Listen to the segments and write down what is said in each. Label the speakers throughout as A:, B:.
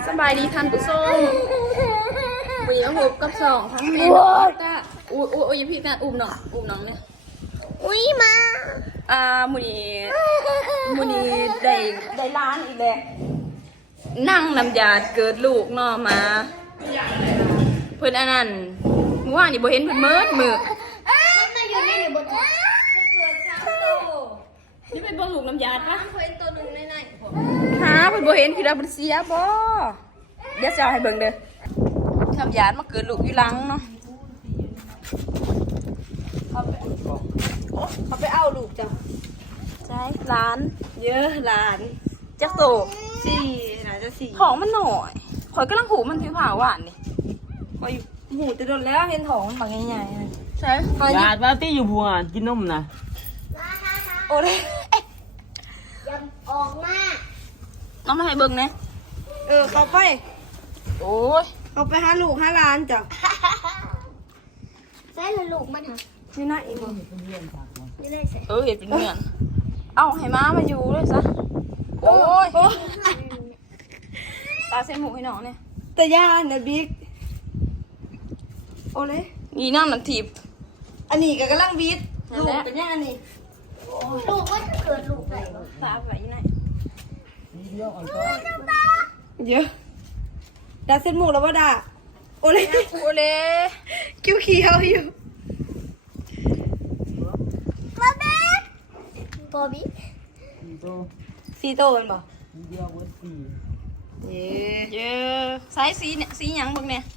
A: สบายดีท่านผู้ชมวันนี้มาพบกับสองทั้งแม่ตาอุ้ยพี่การอุ้มน้องเนี่ย
B: อุ้ยมา
A: มูนีได้ร้านอีกเลยนั่งน้ำยาเกิดลูกเนาะมาเพิ่นอันนั้นเมื่อวานนี่บ่เห็นเพิ่นมือ
B: มันมาอยู่ในบท
A: นี่เป็นบ่ลูกน้ำยาปะ
B: เพิ่นตัวหนึ่งใน
A: หาเพิ่นบ่เห็นคือเราเพิ่นเสียบ่เดี๋ยวจะเอาให้เบิ่งเด้อน้ำยามาเกิดลูกอยู่หลังเนาะ
B: เขาไปเอาลูกจ้ะ
A: ใช่ร้าน
B: เยอะหลาน
A: จักโต
B: น่าจะ4
A: ของมันหน่อยข่อยกำลังหูมันผิวผาหวานนี่
B: ข่อยหูจะโดนแล้วเห็นท้องมันบางใหญ่
A: ใช่
C: ยาดว่าที่อยู่พัวกินนมนะ
A: โอ้ย
B: ยังออกมา
A: น้องมาให้เบิ่งนะ
B: เขาไป
A: โอ้ย
B: เขาไปหาลูกหาหลานจ้ะใช่เลยลูกมันค่ะนี่น่าอีกบ่นี่ได้ใส่
A: เห็นเป็นเงื่อนเอาให้ม้ามาอยู่เลยซะโอ้ยตาเส้นหมูให้น้องเนี่ย
B: แต่ย่าเนี่ยบิ๊กโอ้เลย
A: นี่น้ำน้ำทิพย์
B: อันนี้ก็กำลังวิทย์ลูกเป็นยังอันนี้ลูกว่าจะเกิดลูกไหน
A: ตาไปยังไง
B: เยอะดาเส้นหมูแล้วว่าดาโอเล่คิ้วเขียวอยู่บอบบี้ซีโตมันบ่
A: เย้ใส่สีเนี่ยสีหยังเบิ่งเนี่ย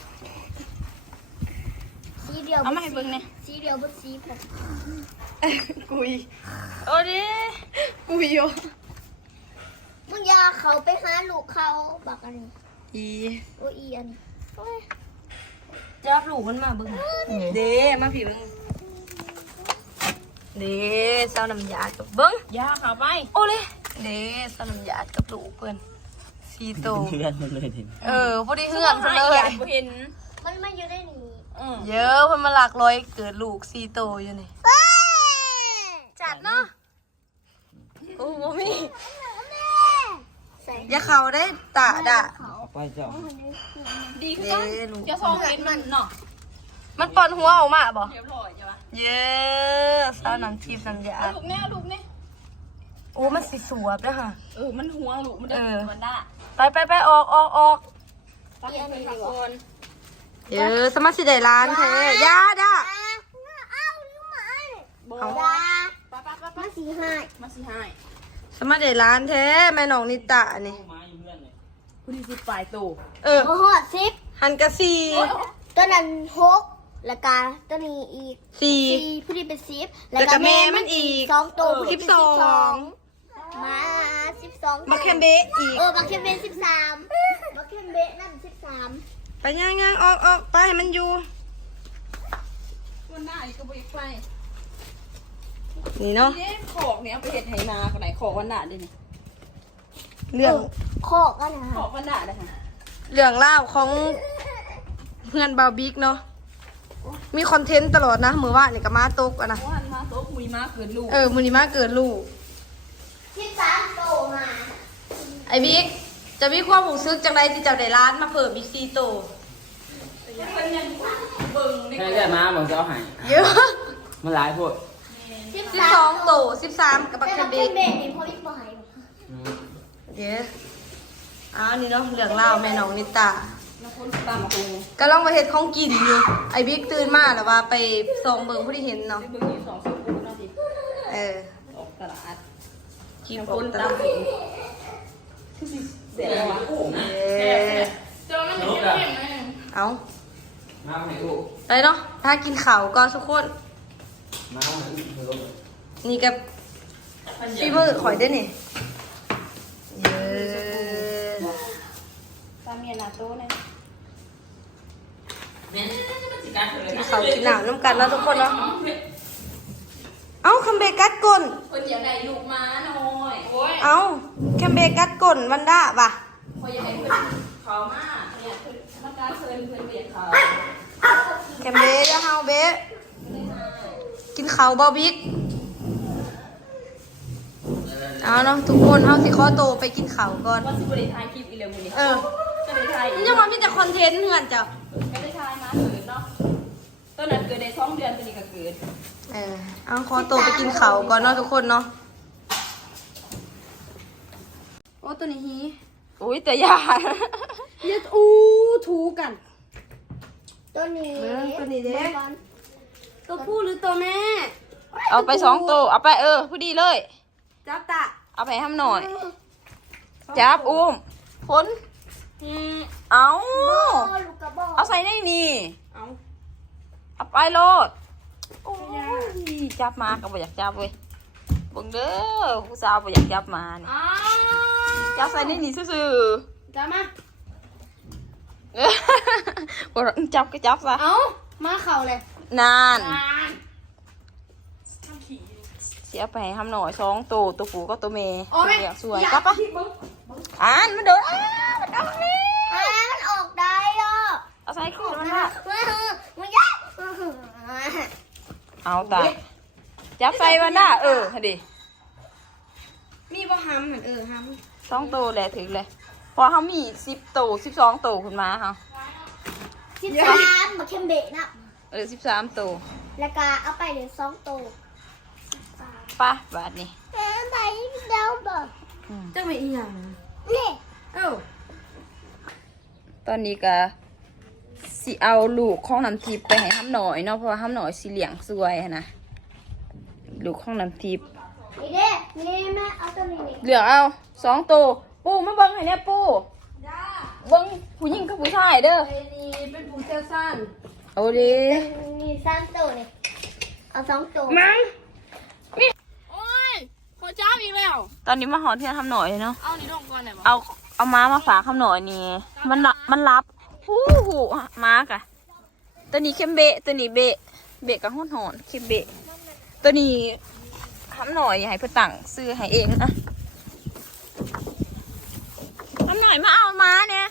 B: สีเดียว
A: เอามาให้เบิ่งเนี่ย
B: สีเดียวบนสีผม
A: กุยโอ้ดิ
B: กุยโยมึงยาเขาไปหาลูกเขาบักอันนี้โอ้อีอันนี้
A: จับลูกมันมาเบิ่งเด้มาผีเบิ่งเด้เศร้าน้ำยากับเบิ่งยาเข้าไปโอ้เลยเด้เศร้าน้ำยากับลูกเพิ่นซีโต
C: เพื่อนเลยเห็น
A: พอดีเฮือนเพิ่นเลยเห็น
B: มันมาอยู่ได้นี่
A: เยอะเพิ่นมาหลักร้อยเกิดลูกซีโตอยู่นี่จัดเนาะโอ้บ่มีอย่าเขาได้ตาด่ะ
C: ไปเจ้า
A: ดีขึ้นจะซองเห็นมันเนาะมันปอนหัวออกมาบ่เรียบร้อยใช่ปะเยอะสาวน้ำทิพย์น้ำยาลูกเนี่ยโอ้มันสิสวบด้วยค่ะมันหัวลูกมันมันได้ไปออกไปคนเยอะสมาชิกได้ร้านเธอยาด่ะ
B: เอามาสีให้
A: สมาชิกได้ร้านเธอแม่น้องนิตะนี่ผู้ที่สิบปลายโต
B: โอ้โห10
A: หันกะสี่
B: ตัวนั้น6แล้วก็ตัวนี้อีก4ผู้ที่เป็น10แล้วก็แม่มันอีก2ตัวผู้ที่เป็น12มา12
A: มาแคมเบะอีก
B: มาแคมเบะ13มาแคมเบะนั่น13
A: ไปย่างออกไปให้มันอยู่วันหน้าอีกก็ไปไปนี่เนาะขอกเนี่ยเอาไปเห็ดไหนาคนไหนขอกวันหน้าดิเนี่ยเรื่อง
B: ขอกกันนะ
A: ขอกวันหน้าเลยค่ะเรื่องเล่าของเพื่อนบาวบิ๊กเนาะมีคอนเทนต์ตลอดนะมือว่าเนี่ยกับมาตกอะนะมาตกมุยมาเกิดลูกมุยมาเกิดลูก
B: ที่3โตมา
A: ไอ้บิ๊กจะมีความรู้สึกจังไรที่เจ้าได้ร้านมาเพิ่มบิ๊กซีโต
C: แค่ได้มาบอกจะเอาหาย
A: เยอะ
C: มันหลายพวก
A: 12โต13กับบักแคมเบะ
B: นี่พอบิ๊กบ่หาย
A: เดี๋ยวนี่เนาะเรื่องเล่าแม่น้องนิตาก็ลองไปเห็ดของกินอยู่ไอ้บิ๊กตื่นมาแล้วว่าไปส่องเบิ่งผู้ที่เห็นเนาะออกตลาดกินคนตามเสียแล้ววะเอาไปเนาะถ้ากินข้าวก็ทุกคนนี่กับฟีมือข่อยได้เนี่ยตาเมียนาโต้เนี่ยเขากินหนาวน้ำกันแล้วทุกคนเนาะเอ้าคัมเบกัดก้นคนอยากได้ลูกม้าหน่อยเอ้าคัมเบกัดก้นวันด้าป่ะคนอยากให้เพื่อนเขามากเนี่ยคือมาการเชิญเพื่อนเบียดเขาคัมเบจะเฮาเบกินข้าวบอบิ๊กเอาเนาะทุกคนเฮาสิขอโตไปกินข้าวก่อนว่าสิบริทายคลิปอีเร็วนี้ได้ทาย
B: นี่จะมามีแต่คอนเทนต์เงินจ้ะ
A: ก็ได้ทายมาเกิดเนาะตัวนั้นเกิดได้2 เดือนตัวนี้ก็เกิด
B: เอาขอตัวไปกินเขาก่อนเนาะทุกคนเนาะโอ้ตัวนี้ฮี
A: อุ้ยแต่ยา
B: ยืดอู้ถูกันตัวนี้ตัวนี้เด้ตัวผู้หรือตัวแม่
A: เอาไป2 ตัวเอาไปพอดีเลย
B: จับตา
A: เอาไปให้ทำหน่อยจับอุ้มพ้นเอา
B: ลูกกระบอก
A: เอาใส่ในนี่ เอาไปโลดโอ้ยจับมาก็บ่อยากจับเว้ยเบิ่งเด้อผู้สาวบ่อยากจับมานี่จับใส่ในนี่ซื่อ
B: จับมา
A: ๆบ่จับก็จับซะ
B: เอามาเข่าเลย
A: นานเสียไปให้ทำหน่อย2 ตัวตัวผู้ก็ตัวเมย์เดี๋ยวสวยจับปะอ่านมันโดนมันออกนี่
B: มันออกได้อ่ะ
A: เอาใส่ขวดมันละ
B: มันยัด
A: เอาตาจับใส่มันละดิ
B: มีบ่ห้ำเหมือนห้ำ
A: 2 ตัวแหละถึงเลยพอเขามี10 ตัว12 ตัวขึ้นมาค่ะ
B: 13มาเข้มเบะนะ
A: 13 ตัว
B: แล้วก็เอาไปเดี๋ยว2ตัว
A: ป่ะบาทนี่
B: ไปเดาบ่จะไม่อีหยังนี่
A: ตอนนี้ก็สิเอาลูกของน้ำทิพย์ไปให้ห้ำหน่อยเนาะเพราะว่าห้ำหน่อยสิเลี้ยงสวยหั้นนะลูกของน้ำทิพย์
B: นี่เด้นี่แม่เอาตัวนี้นี่
A: เหลือเอา2 ตัวปูมาเบิ้งให้เนี่ยปูเบิ้งผู้หญิงกับผู้ชายเด้อ
B: นี่เป็นผู้เชี่ยวชาญ
A: เอาดิ
B: นี่3ตัวนี่เอา2ตัว
A: มัง
B: โอ้ยขอจ้าอีกแล้ว
A: ตอนนี้มาหอเที่ยงห้ำหน่อยเนาะ
B: เอานี่ลงก่อนหน่อยบ่
A: เอาม้ามาฝากห้ำหน่อยนี่มันรับหูม้ากะตัวนี้เข้มเบะตัวนี้เบะกับหุ่นหอนเข้มเบะตัวนี้ห้ำหน่อยอย่าให้เพื่อตั้งซื้อให้เองนะห้ำหน่อยมาเอาม้าเนี่ย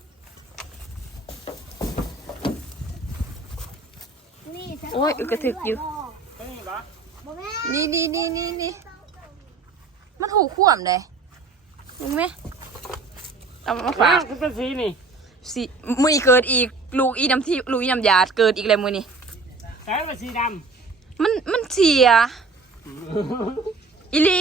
B: นี่
A: โอ้ยอึกกระทึกอยู่
B: บ่แม่
A: นี่มันหูข่วมเลยมึงไหมเอามาฝาก
C: เป็นสีนี่
A: สิมือเกิดอีกลูกอีน้ำที่ลูกอีน้ำยาเกิดอีกแล้วมือนี่
C: แต่เป็นสีด
A: มันเสียอีลี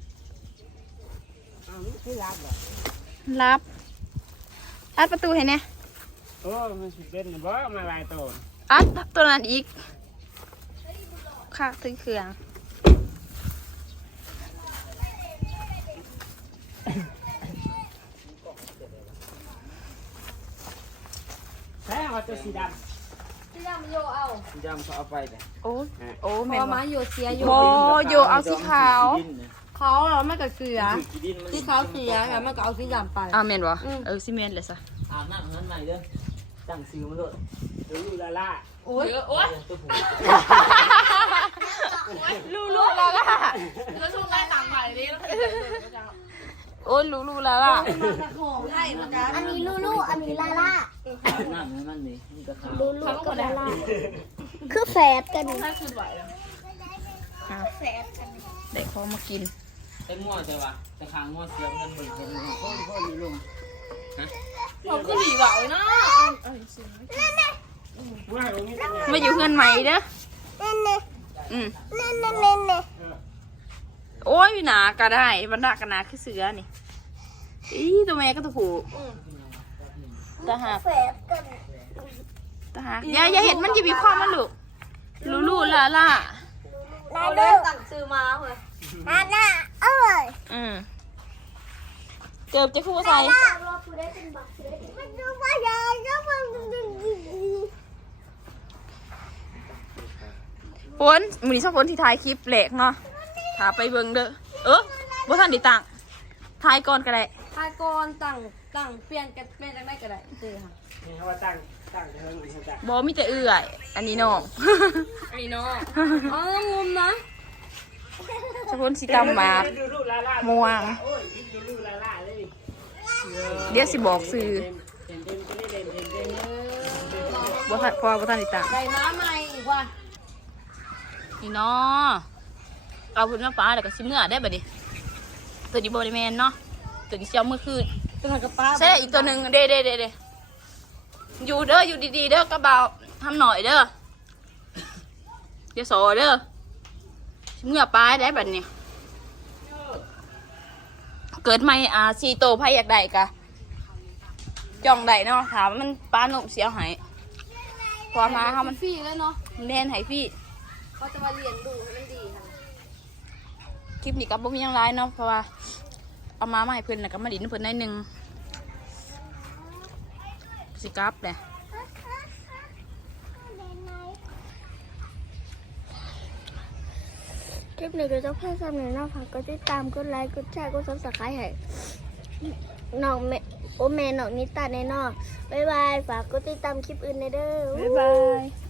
C: ำคือรับเหรอ
A: รับอัดประตูให้เนี่ย
C: โอ้มันสิเป็นบ่มาลายตัว
A: อัดตัวนั้นอีกค่ะถึงเครื่อง
C: แท้ว่าจะสีด
B: ที่ยังโยเอา
C: ำสีดำเขาเอาไปแต่
A: โอ้แม่
B: พ
A: บ
B: อมาโยเสียโย
A: โบโยเอาสีขาว
B: เขาเราไม่กับเสือที่เขาเสียแล้วมันก็เอาสีดำไป
A: แม่นวะซีเมนต์เลยซะ
C: อาบน้ำเงินใหม่เด้อตั้งซื้อมาด้วยเดี๋ยวลูลาล่า
B: โอ้ย
A: โอ้ย
C: ตัวผู้
A: ลูแล้วล่ะ
B: แล้วช่วงได้ต่างไปเลย
A: โอ้ยลูแล้วล่ะ
B: ของไทยเหมือนกันอันนี้ลูลูอันนี้ลาล่า
C: อาบน้ำเงินมันนี่นี่ก็ขาว
B: ลูลูกับลาล่าคือแฝดกัน
A: แฝดเด็กเขามากิน
C: แต่งัวแต่ว่าแต่ขางงัวเสียมกันเบิ่งเห็นงัวโอ้ยลุงฮะ
A: เขาก็หลีเบาเนาะ
C: ว่าตรงนี้
A: มาอยู่เพื่อนใหม่เด้อ
B: นี่
A: อืม
B: นี่
A: โอ้ยหนาก็ได้บรรดากันนาคือเสือนี่อีตัวแม่ก็ตัวผู้ตาหัก
B: แฝดกัน
A: ตาหักอย่าเห็นมันจะมีความมันลูกลูล่า
B: ลาล่าตั้งซื้อมาเลยลาล่าเอ้ย
A: เกือบจะคู่ใส่
B: มันดูว่าใหญ่ก็มัน
A: ฝนมือนี้ชอบฝนที่ถ่ายคลิปแหลกเนาะถาไปเบิ่งเด้อบ่ทันได้ตังถ่ายก่อนก็ได้
B: พากรตั้งเปลี่ยนกันเปลี่ยนจังได้ก็ได้ซื้อค่ะ
C: นี่เขาว่าตั้งเทิงเขาจะ
A: บ่มีแต่เอื่อยอันนี้น้อง
B: อันนี้เนาะอ๋องมนะ
A: ชอบฝนสีตำมา
C: ดูลูลาล่า
A: ม่วง
C: โอ้ยดูลูลาล่าเลย
A: เดี๋ยวสิบอกซื้อ
C: เต็ม
A: บ่ทันเพราะว่าบ่ทันได้ตัง
B: ใบม้าใหม่อีกว่ะ
A: นี่เนาะเอาพื้นมาฟ้าแล้วก็สิเมื่อได้บัดนี้ตัวนี้บ่ได้แม่นเนาะตัวนี้สิเอามื้อคืน
B: ตัวนั้นกับป้า
A: ใช่อีกตัวหนึ่งเด้อยู่เด้ออยู่ดีๆเด้อกระเบาทำหน่อยเด้อเดี๋ยวโซเด้อเมื่อปลายได้แบบนี้เกิดไม่ซีโตไพ่อยากได้กะจ่องได้เนาะถามมันป้าหนุ่มเสียวหายพอมาเขามัน
B: ฟรีแล้วเนาะ
A: เล่นหายพี่
B: เขาจะมาเรียนดูให้มันดีค่ะ
A: คลิปนี้ก็บ่มีหยังไรเนาะเพราะว่าเอามาให้เพิ่นแล้วก็มาดินเพิ่นได้หนึ่งสิกลับแหละ
B: คลิปนี้ก็จะเพิ่มซ้ำหนึ่งนะฝากกดติดตามกดไลค์กดแชร์กดซับสไครต์ให้น้องแม่โอแม่น้องนิตาแน่นอนบ๊ายบายฝากกดติดตามคลิปอื่นในเด้อ
A: บ๊ายบาย